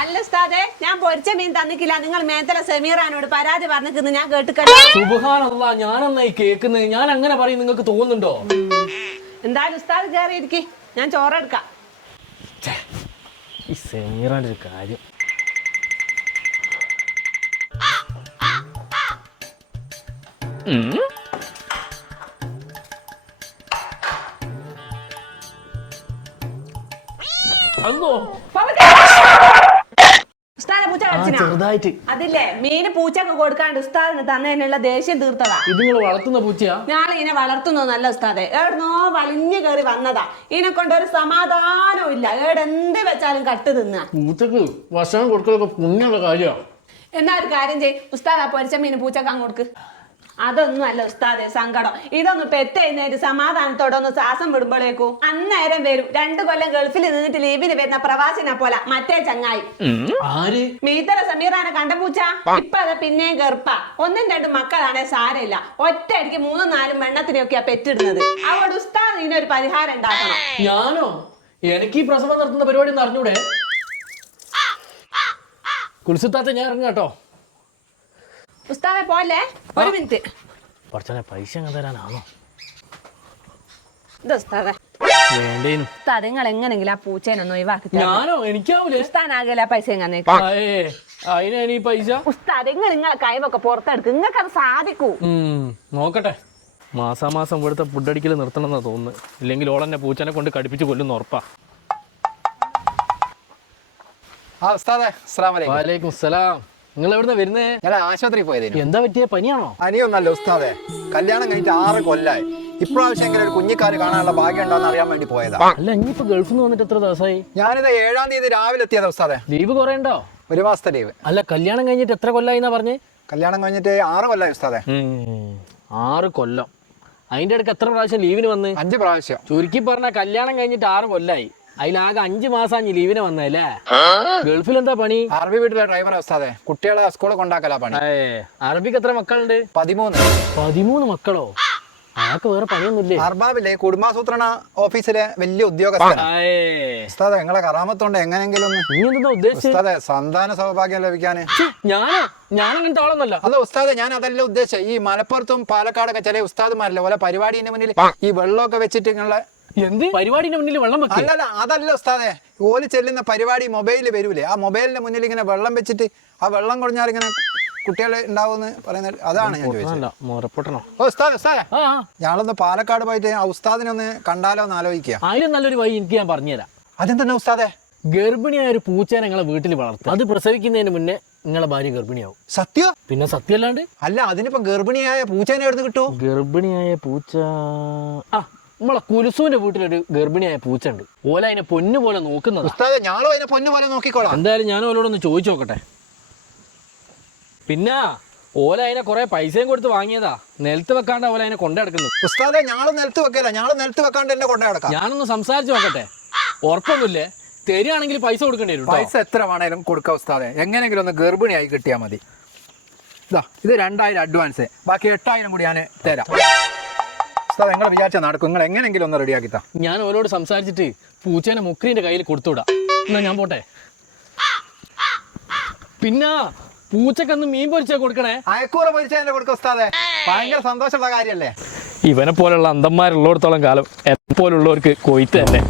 അല്ല ഉസ്താദേ, ഞാൻ പൊരിച്ച മീൻ തന്നിക്കില്ല, നിങ്ങൾ മേത്തല സമീറാനോട് പരാതി പറഞ്ഞിരിക്കുന്നു ഞാൻ കേട്ടിക്കല്ലോ. സുബ്ഹാനല്ലാഹ്, ഞാനെന്നായി കേൾക്കുന്നത്? ഞാൻ അങ്ങനെ പറയും നിങ്ങൾക്ക് തോന്നുന്നുണ്ടോ? എന്തായാലും ഉസ്താദ് കയറിയിരിക്കും, ഞാൻ ചോറെടുക്കാം. ഈ സമീറാന്റെ ഒരു കാര്യം. ചെറുതായിട്ട് അതില്ലേ മീന് പൂച്ചക്ക് കൊടുക്കാണ്ട് ഉസ്താദിന് തന്നതിനുള്ള ദേഷ്യം തീർത്തതാ. ഇത് നിങ്ങൾ വളർത്തുന്ന പൂച്ചയാ? ഞാൻ ഇതിനെ വളർത്തുന്നു നല്ല ഉസ്താദെ, എവിടുന്നോ വലിഞ്ഞു കയറി വന്നതാ. ഇതിനെ കൊണ്ടൊരു സമാധാനവും ഇല്ല, എവിടെന്ത് വെച്ചാലും കട്ട് തിന്ന. പൂച്ചക്ക് ഭക്ഷണം കൊടുക്കലൊക്കെ പുണ്യമുള്ള കാര്യമാണ്. എന്നാ ഒരു കാര്യം ചെയ്യും ഉസ്താദ്, ആ പൊരിച്ച മീന് പൂച്ചക്ക് അങ്ങ് കൊടുക്ക്. അതൊന്നും അല്ല ഉസ്താദെ സങ്കടം, ഇതൊന്ന് പെറ്റെഴുന്നേറ്റ് സമാധാനത്തോടെ ഒന്ന് ശ്വാസം വിടുമ്പോഴേക്കും അന്നേരം വരും 2 കൊല്ലം ഗൾഫിൽ നിന്നിട്ട് ലീവിന് വരുന്ന പ്രവാസിനെ പോലെ മറ്റേ ചങ്ങായി. മീത്തല സമീറാനെ കണ്ട പൂച്ച ഇപ്പൊ അത് പിന്നെയും ഗർഭ. 1-2 മക്കളാണെ സാരമില്ല, ഒറ്റയടിക്ക് 3-4 വെണ്ണത്തിനൊക്കെയാ പെറ്റിടുന്നത്. അവിടെ ഉസ്താദ് ഇതിനൊരു പരിഹാരം ഉണ്ടാക്കണം. ഞാനോ? എനിക്ക് ഈ പ്രസവം നടത്തുന്ന പരിപാടി ഒന്ന് അറിഞ്ഞൂടെ? കുൽസുത്താത്ത ഞാൻ ഇറങ്ങും കേട്ടോ. ഉസ്താദെ പോലെ 1 മിനിറ്റ്. കുറച്ചനെ പൈസ അങ്ങ് തരാനാണോ? നിങ്ങൾ എങ്ങനെങ്കിലും ആ പൂച്ചേനൊന്ന് ഒഴിവാക്കി. ഞാനോ? എനിക്കാവൂലേ? ഉസ്താനാകല പൈസ അതിന് പൈസ ഉസ്താദ് നിങ്ങളെ കൈവൊക്കെ പുറത്തെടുക്കും, നിങ്ങൾക്ക് അത് സാധിക്കൂ. നോക്കട്ടെ, മാസാമാസം ഇവിടുത്തെ ഫുഡടിക്കൽ നിർത്തണം എന്നാ തോന്നുന്നു. ഇല്ലെങ്കിൽ ഓളെന്നെ പൂച്ചനെ കൊണ്ട് കടിപ്പിച്ച് കൊല്ലുന്ന ഉറപ്പാ. വലൈക്കും സലാം. നിങ്ങൾ എവിടുന്ന വരുന്നേ? ഞാൻ ആശുപത്രി പോയത്. എന്താ പറ്റിയ? പനിയാണോ? പനിയൊന്നല്ല ഉസ്താദെ, കല്യാണം കഴിഞ്ഞിട്ട് 6 കൊല്ലായി. ഇപ്രാവശ്യം എങ്ങനെ ഒരു കുഞ്ഞിക്കാര് കാണാനുള്ള ഭാഗ്യം ഉണ്ടോന്ന് അറിയാൻ വേണ്ടി പോയതാ. അല്ല, ഇനിയിപ്പോ ഗൾഫിൽ നിന്ന് വന്നിട്ട് എത്ര ദിവസമായി? ഞാനിത് 7-ാം തീയതി രാവിലെ എത്തിയതാ ഉസ്താദെ. ലീവ് കുറെ ഉണ്ടോ? 1 മാസത്തെ ലീവ്. അല്ല, കല്യാണം കഴിഞ്ഞിട്ട് എത്ര കൊല്ലായി എന്നാ പറഞ്ഞേ? കല്യാണം കഴിഞ്ഞിട്ട് 6 കൊല്ലായി ഉസ്താദെ. 6 കൊല്ലം. അതിന്റെ ഇടയ്ക്ക് എത്ര പ്രാവശ്യം ലീവിന് വന്ന്? 5 പ്രാവശ്യം. ചുരുക്കി പറഞ്ഞ കല്യാണം കഴിഞ്ഞിട്ട് 6 കൊല്ലായി, അതിലാകെ 5 മാസം ലീവിന് വന്നല്ലേ? ഗൾഫിൽ എന്താ പണി? അറബി വീട്ടിലെ ഡ്രൈവറാ ഉസ്താദെ, കുട്ടികളെ സ്കൂളിൽ കൊണ്ടാക്കലാ പണി. അറബിക്ക് എത്ര മക്കളുണ്ട്? 13. 13 മക്കളോ? അയാൾക്ക് വേറെ പണിയൊന്നുമില്ലേ? അർബാബിലെ കുടുംബാസൂത്രണ ഓഫീസിലെ വലിയ ഉദ്യോഗസ്ഥൻ. ഉസ്താദെ, നിങ്ങളെ കറാമത്തോണ്ട് എങ്ങനെങ്കിലും ഉസ്താദെ സന്താന സൗഭാഗ്യം ലഭിക്കാന്. ഞാനങ്ങനത്തെ ആളൊന്നല്ല. അല്ല ഉസ്താദെ, ഞാൻ അതല്ല ഉദ്ദേശിച്ചത്. ഈ മലപ്പുറത്തും പാലക്കാടൊക്കെ ചില ഉസ്താദുമാരല്ലേ ഓലെ പരിപാടിന്റെ മുന്നിൽ ഈ വെള്ളമൊക്കെ വെച്ചിട്ട് നിങ്ങളെ എന്ത് പരിപാടിന്റെ മുന്നിൽ വെള്ളം വെക്കും? അല്ലല്ല, അതല്ല ഉസ്താദെ, ഓല് ചെല്ലുന്ന പരിപാടി മൊബൈലിൽ വരൂലേ, ആ മൊബൈലിന്റെ മുന്നിൽ ഇങ്ങനെ വെള്ളം വെച്ചിട്ട് ആ വെള്ളം കുറഞ്ഞാൽ ഇങ്ങനെ കുട്ടികൾ ഉണ്ടാവുമെന്ന് പറയുന്നത്, അതാണ് ഞാൻ ചോദിച്ചത്. ഉസ്താദ് ഞങ്ങളൊന്ന് പാലക്കാട് പോയിട്ട് ആ ഉസ്താദിനെ ഒന്ന് കണ്ടാലോ എന്ന് ആലോചിക്കുക. അതിലും നല്ലൊരു വഴി എനിക്ക് ഞാൻ പറഞ്ഞുതരാം. അതെന്താ ഉസ്താദെ? ഗർഭിണിയായ ഒരു പൂച്ചേനെ നിങ്ങളെ വീട്ടിൽ വളർത്തും. അത് പ്രസവിക്കുന്നതിന് മുന്നേ നിങ്ങളെ ഭാര്യ ഗർഭിണിയാവും. സത്യം? പിന്നെ സത്യമല്ലാണ്ട്. അല്ല, അതിനിപ്പോ ഗർഭിണിയായ പൂച്ചേനെ എവിടുന്ന് കിട്ടും? ഗർഭിണിയായ പൂച്ച നമ്മളെ കുലുസുവിന്റെ വീട്ടിലൊരു ഗർഭിണിയായ പൂച്ച ഉണ്ട്. ഓല അതിനെ പൊന്നു പോലെ നോക്കുന്നത്. ഉസ്താദെ, ഞാനും അതിനെ പൊന്നു പോലെ നോക്കിക്കോളാം. എന്തായാലും ഞാൻ ഓലോടൊന്ന് ചോദിച്ചു നോക്കട്ടെ. പിന്നെ ഓല അതിനെ കുറെ പൈസയും കൊടുത്ത് വാങ്ങിയതാ, നിലത്ത് വെക്കാണ്ട് ഓല അതിനെ കൊണ്ടു നടക്കുന്നു. ഉസ്താദെ, ഞാളും നിലത്ത് വെക്കല, ഞാളും നിലത്ത് വെക്കാണ്ട് എന്നെ കൊണ്ടു നടക്കാം. ഞാനൊന്ന് സംസാരിച്ചു നോക്കട്ടെ. ഉറപ്പൊന്നുമില്ലേ? തരികയാണെങ്കിൽ പൈസ കൊടുക്കേണ്ടി വരും. പൈസ എത്ര വേണേലും കൊടുക്കാം ഉസ്താദെ, എങ്ങനെയെങ്കിലും ഒന്ന് ഗർഭിണിയായി കിട്ടിയാൽ മതി. ഇത് 2000 അഡ്വാൻസ്, ബാക്കി 8000 കൂടി ഞാൻ തരാം. ഉസ്താദ്, നിങ്ങൾ വിചാരിച്ചാൽ നടക്കും, നിങ്ങൾ എങ്ങനെയെങ്കിലും ഒന്ന് റെഡിയാക്കി താ. ഞാൻ ഓരോട് സംസാരിച്ചിട്ട് പൂച്ചേനെ മുക്രീന്റെ കയ്യിൽ കൊടുത്തുവിടാം. എന്നാ ഞാൻ പോട്ടെ. പിന്നെ പൂച്ചക്കൊന്ന് മീൻ പൊരിച്ചാ കൊടുക്കണേ. അയക്കൂറ പൊരിച്ചാൽ കൊടുക്കും ഉസ്താദെ, ഭയങ്കര സന്തോഷമുള്ള കാര്യല്ലേ. ഇവനെ പോലുള്ള അന്തന്മാരുള്ളിടത്തോളം കാലം എന്നെ പോലുള്ളവർക്ക് കൊയ്ത്ത് തന്നെ.